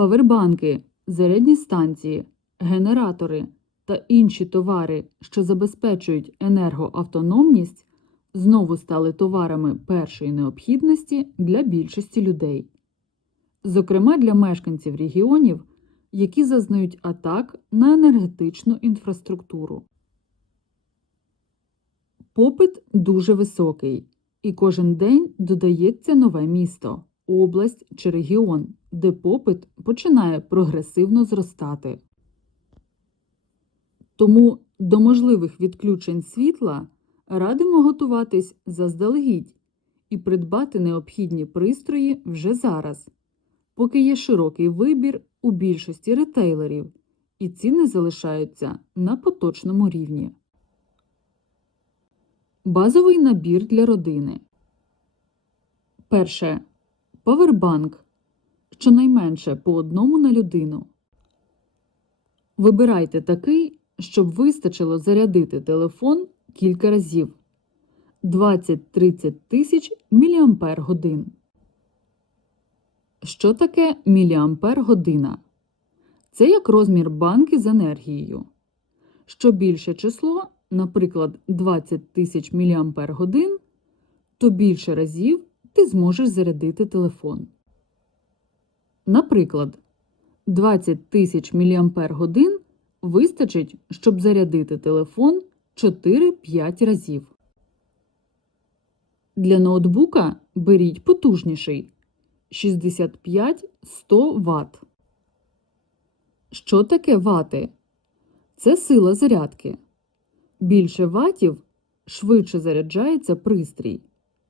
Павербанки, зарядні станції, генератори та інші товари, що забезпечують енергоавтономність, знову стали товарами першої необхідності для більшості людей, зокрема для мешканців регіонів, які зазнають атак на енергетичну інфраструктуру. Попит дуже високий, і кожен день додається нове місто, область чи регіон, де попит починає прогресивно зростати. Тому до можливих відключень світла радимо готуватись заздалегідь і придбати необхідні пристрої вже зараз, поки є широкий вибір у більшості ретейлерів, і ціни залишаються на поточному рівні. Базовий набір для родини. Перше. Павербанк. Щонайменше по одному на людину. Вибирайте такий, щоб вистачило зарядити телефон кілька разів 20-30 тисяч міліампер годин. Що таке міліампер година? Це як розмір банки з енергією. Що більше число, наприклад, 20 тисяч міліампер годин, то більше разів ти зможеш зарядити телефон. Наприклад, 20 тисяч годин вистачить, щоб зарядити телефон 4-5 разів. Для ноутбука беріть потужніший 65-100 Вт. Що таке вати? Це сила зарядки. Більше ватів швидше заряджається пристрій.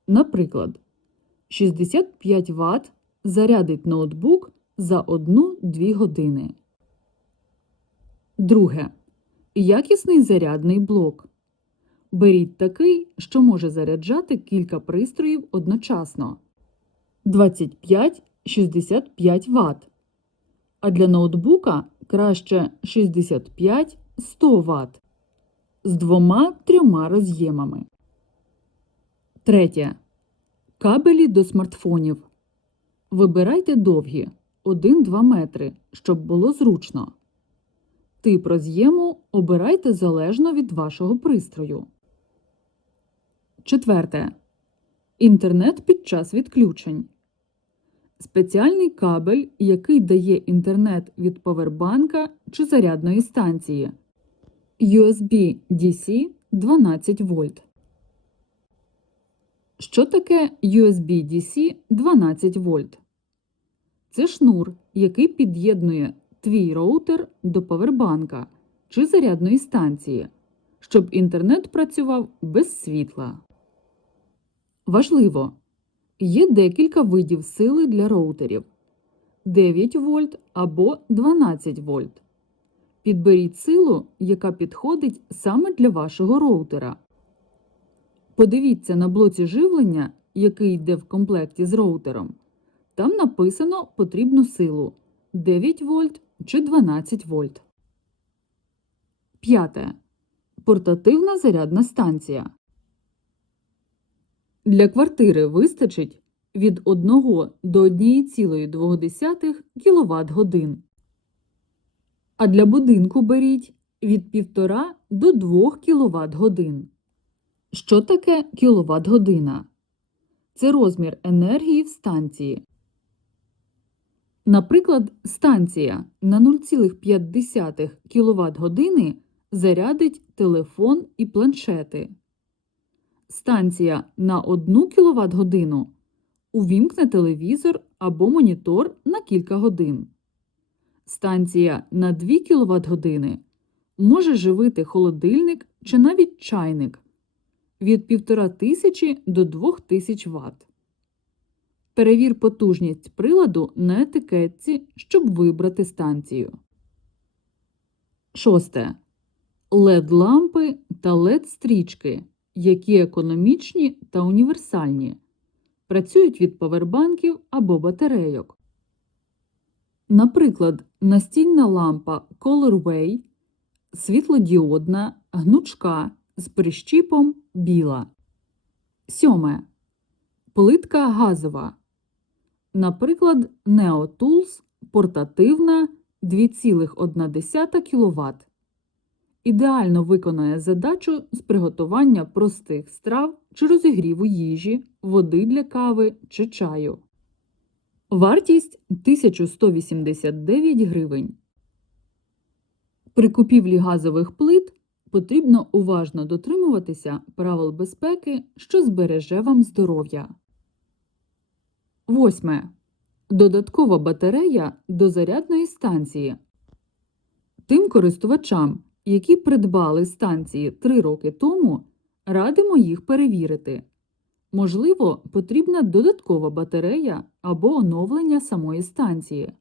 Наприклад, 65 Вт зарядить ноутбук за 1-2 години. Друге. Якісний зарядний блок. Беріть такий, що може заряджати кілька пристроїв одночасно 25-65 Вт. А для ноутбука краще 65-100 Вт з двома-трьома роз'ємами. Третє. Кабелі до смартфонів. Вибирайте довгі 1-2 метри, щоб було зручно. Тип роз'єму обирайте залежно від вашого пристрою. Четверте. Інтернет під час відключень. Спеціальний кабель, який дає інтернет від повербанка чи зарядної станції. USB DC 12 вольт. Що таке USB DC 12 вольт? Це шнур, який під'єднує твій роутер до повербанка чи зарядної станції, щоб інтернет працював без світла. Важливо! Є декілька видів сили для роутерів 9 вольт або 12 вольт. Підберіть силу, яка підходить саме для вашого роутера. Подивіться на блоці живлення, який йде в комплекті з роутером. Там написано потрібну силу 9 вольт чи 12 вольт. П'яте. Портативна зарядна станція. Для квартири вистачить від 1 до 1,2 кВт годин. А для будинку беріть від 1,5 до 2 кВт годин. Що таке кіловат година? Це розмір енергії в станції. Наприклад, станція на 0,5 кВт години зарядить телефон і планшети. Станція на 1 кВт годину увімкне телевізор або монітор на кілька годин. Станція на 2 кВт години може живити холодильник чи навіть чайник від 1500 до 2000 Вт. Перевір потужність приладу на етикетці, щоб вибрати станцію. Шосте. LED-лампи та LED-стрічки, які економічні та універсальні. Працюють від павербанків або батарейок. Наприклад, настільна лампа Colorway, світлодіодна, гнучка з прищіпом біла. Сьоме. Плитка газова. Наприклад, NeoTools портативна 2,1 кВт. Ідеально виконує задачу з приготування простих страв чи розігріву їжі, води для кави чи чаю. Вартість 1189 гривень. При купівлі газових плит потрібно уважно дотримуватися правил безпеки, що збереже вам здоров'я. Восьме. Додаткова батарея до зарядної станції. Тим користувачам, які придбали станції 3 роки тому, радимо їх перевірити. Можливо, потрібна додаткова батарея або оновлення самої станції.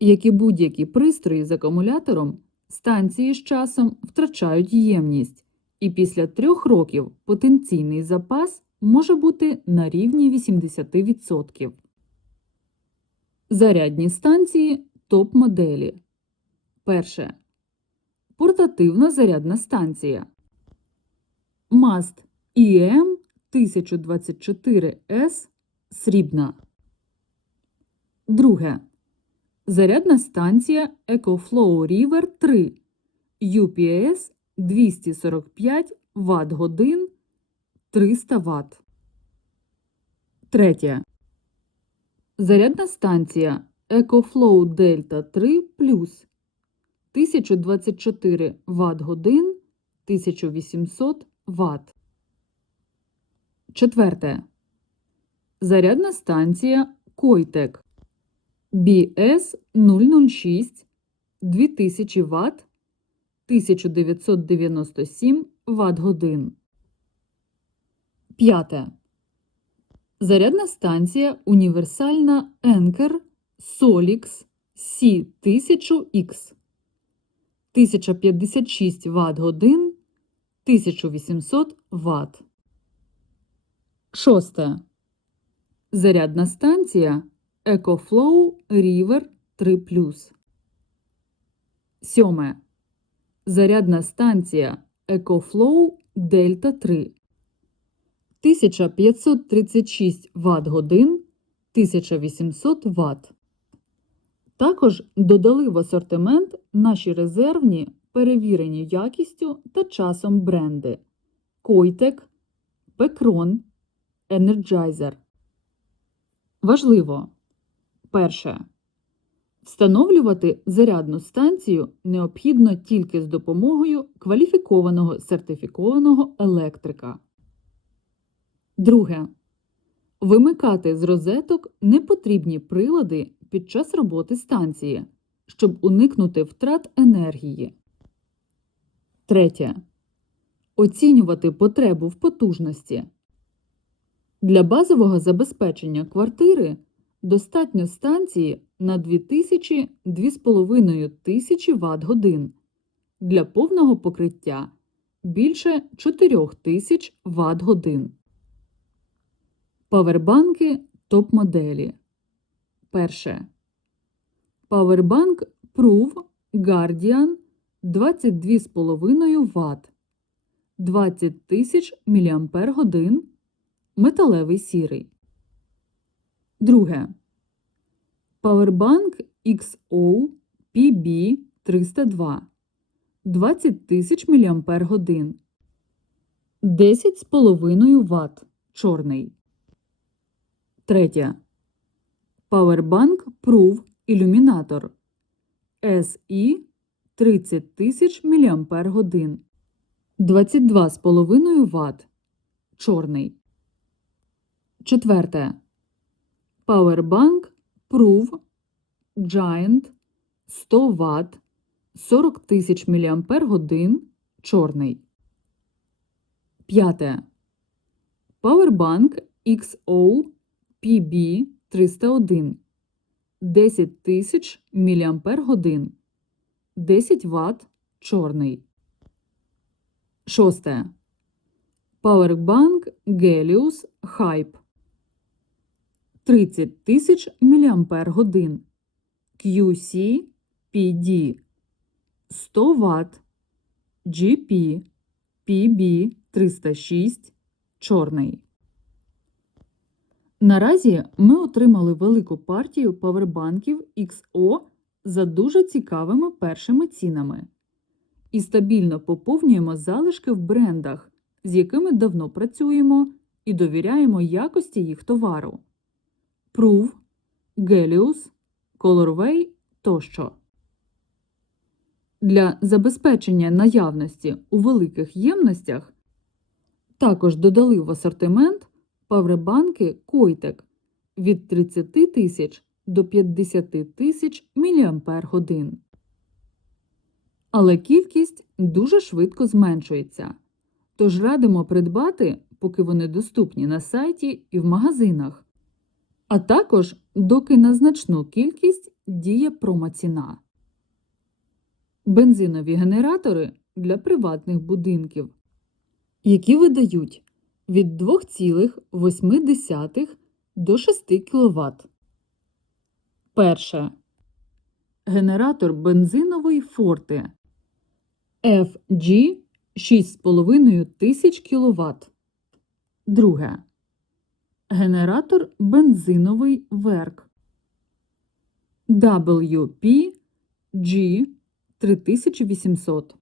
Як і будь-які пристрої з акумулятором, станції з часом втрачають ємність, і після трьох років потенційний запас може бути на рівні 80%. Зарядні станції топ-моделі. Перше. Портативна зарядна станція. MAST IM 1024S срібна. Друге. Зарядна станція EcoFlow River 3 UPS 245 Вт годин 300 Вт. Третє. Зарядна станція EcoFlow Delta 3 Plus 1024 Вт годин 1800 Вт. Четверте. Зарядна станція Koitec BS 006 2000 Вт 1997 Вт годин. П'яте. Зарядна станція універсальна Anker Solix C1000X 1056 Вт годин 1800 Вт. Шосте. Зарядна станція EcoFlow River 3 Сьоме. Зарядна станція EcoFlow Delta 3 1536 Вт годин 1800 Вт. Також додали в асортимент наші резервні, перевірені якістю та часом бренди Koitec, Pecron, Energizer. Важливо! Перше. Встановлювати зарядну станцію необхідно тільки з допомогою кваліфікованого сертифікованого електрика. Друге. Вимикати з розеток непотрібні прилади під час роботи станції, щоб уникнути втрат енергії. Третє. Оцінювати потребу в потужності. Для базового забезпечення квартири достатньо станції на 2000-2500 тисячі Вт годин. Для повного покриття більше 4000 Вт годин. Павербанки топ-моделі. Перше. Павербанк Proof Guardian 22,5 Вт 20 тисяч мАч металевий сірий. Друге. Powerbank XO PB 302 20 тисяч мАч 10,5 Вт чорний. Третє. Powerbank Proof Ілюмінатор SI 30 тисяч мАч 22,5 Вт чорний. Четверте. Powerbank Proof Giant 100 Вт 40 тисяч мАч чорний. П'яте. Powerbank XO PB 301 10 тисяч мАч 10 Вт чорний. Шосте. Powerbank Gelius Hype 30 тисяч мАч QC PD 100 Вт GP PB 306 чорний. Наразі ми отримали велику партію павербанків XO за дуже цікавими першими цінами і стабільно поповнюємо залишки в брендах, з якими давно працюємо і довіряємо якості їх товару. Proof, Gelius, Colorway тощо. Для забезпечення наявності у великих ємностях також додали в асортимент павербанки Койтек від 30 тисяч до 50 тисяч мАч. Але кількість дуже швидко зменшується, тож радимо придбати, поки вони доступні на сайті і в магазинах, а також доки на значну кількість діє промоціна. Бензинові генератори для приватних будинків, які видають від 2,8 до 6 кВт. Перше. Генератор бензиновий Forte FG 6,5 тисяч кВт. Друге. Генератор бензиновий Верк WP G 3800.